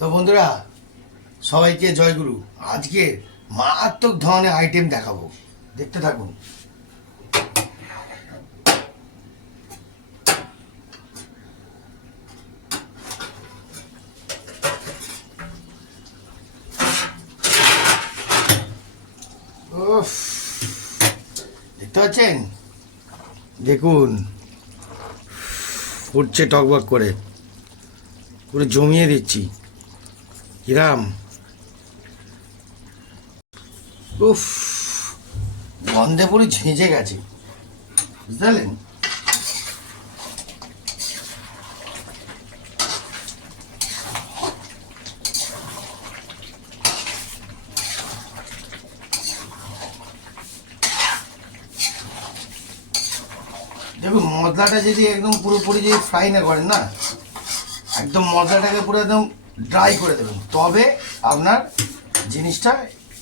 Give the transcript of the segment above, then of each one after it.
তো বন্ধুরা, সবাইকে জয়গুরু। আজকে মারাত্মক ধরনের আইটেম দেখাবো, দেখতে থাকুন। উফ, দেখতে পাচ্ছেন? দেখুন, ফুটছে টকবক করে, পুরো জমিয়ে দিচ্ছি। কিরাম, উফ, গন্ধে পুরো ঝেঁঝে গেছে, বুঝতে পারলেন? দেখুন, মশলাটা যদি একদম পুরোপুরি যদি ফ্রাই না করেন না, একদম মশলাটাকে পুরো একদম ড্রাই করে দেবেন, তবে আপনার জিনিসটা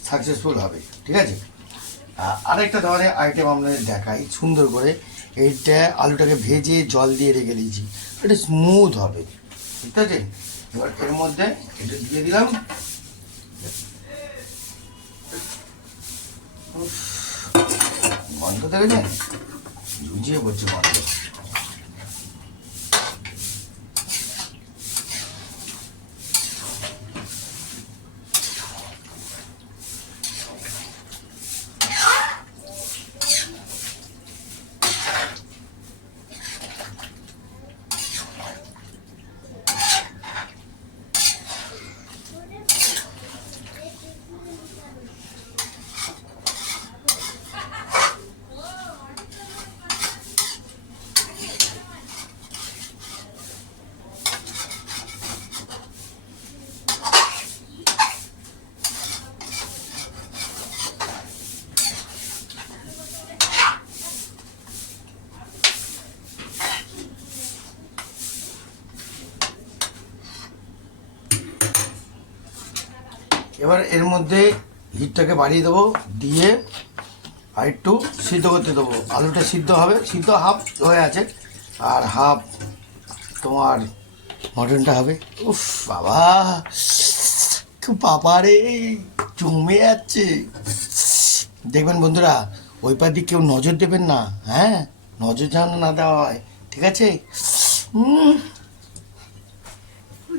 সাকসেসফুল হবে, ঠিক আছে? আরেকটা ধরনের আইটেম আপনাদের দেখাই সুন্দর করে। এইটা আলুটাকে ভেজে জল দিয়ে রেখে দিয়েছি, এটা স্মুথ হবে, ঠিক আছে? এবার এর মধ্যে এটা দিয়ে দিলাম। গন্ধ দেখেছেন? ঝুঁঝিয়ে পড়ছে গন্ধ। এবার এর মধ্যে হিটটাকে বাড়িয়ে দেবো, দিয়ে আর একটু সিদ্ধ করতে দেবো। আলুটা সিদ্ধ হবে, সিদ্ধ হাফ হয়ে আছে, আর হাফ তোমার মটনটা হবে। উফ বাবা, খুব বাবারে জমে যাচ্ছে। দেখবেন বন্ধুরা, ওই পার দিকে কেউ নজর দেবেন না, হ্যাঁ? নজর যেন না দেওয়া হয়, ঠিক আছে?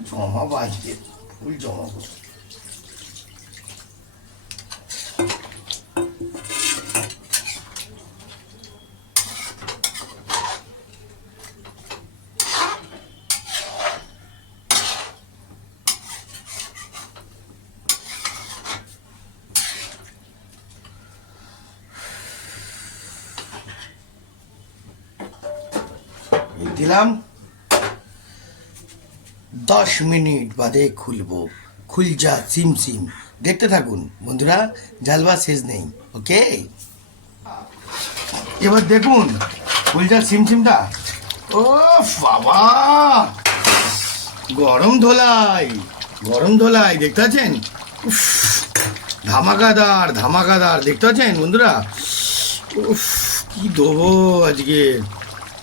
জমাবো আজকে, ফুল জমাবো। দিলাম, 10 মিনিট বাদে খুলবো। খুলজা সিম সিম, দেখতে থাকুন বন্ধুরা, জালবা শেষ নেই, ওকে? এবার দেখুন খুলজা সিম সিমটা। ও বাবা, গরম ধোলাই, গরম ধোলাই, দেখতে পাচ্ছেন? উফ, ধামাকাদার ধামাকাদার, দেখতে পাচ্ছেন বন্ধুরা? উফ, কি দেবো আজকে,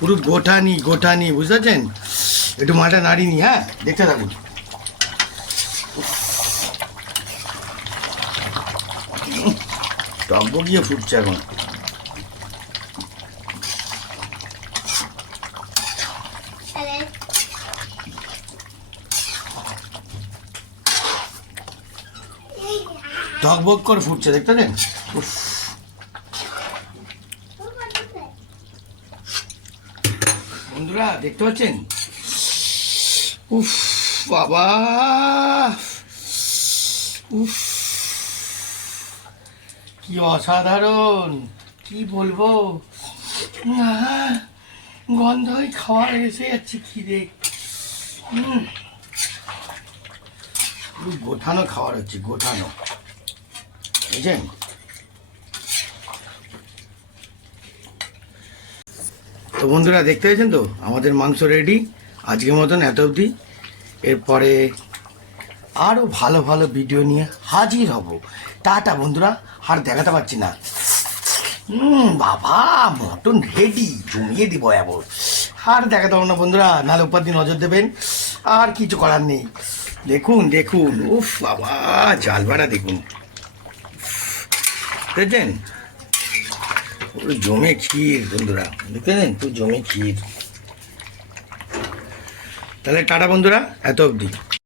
পুরো গোটানি গোটানি, বুঝতে পারছেন? একটু মাটা নাড়িনি, হ্যাঁ, দেখতে থাকুন। টক বগিয়ে ফুটছে এখন। টক বক করে ফুটছে, দেখতে পাচ্ছেন? উফ, বন্ধুরা দেখতে পাচ্ছেন? উফ বাবা, উফ, কি অসাধারণ, কি বলবো। গন্ধই খাওয়ার এসে যাচ্ছে, খিদে। গোঠানো খাওয়ার হচ্ছে, গোঠানো, বুঝছেন? তো বন্ধুরা দেখতে পেয়েছেন তো, আমাদের মাংস রেডি আজকের মতন এত অবধি। এরপরে আরও ভালো ভালো ভিডিও নিয়ে হাজির হব। টাটা বন্ধুরা, আর দেখাতে পারছি না। বাবা, মটন রেডি, জমিয়ে দিব এবার। আর দেখাতে পারবো না বন্ধুরা, নাহলে উপর দিয়ে নজর দেবেন, আর কিছু করার নেই। দেখুন দেখুন, উফ বাবা, জাল বাড়া দেখুন, দেখছেন? পুরো জমে ক্ষীর বন্ধুরা, দেখতেছেন? পুরো জমে ক্ষীর। তাহলে টাটা বন্ধুরা, এত অবধি।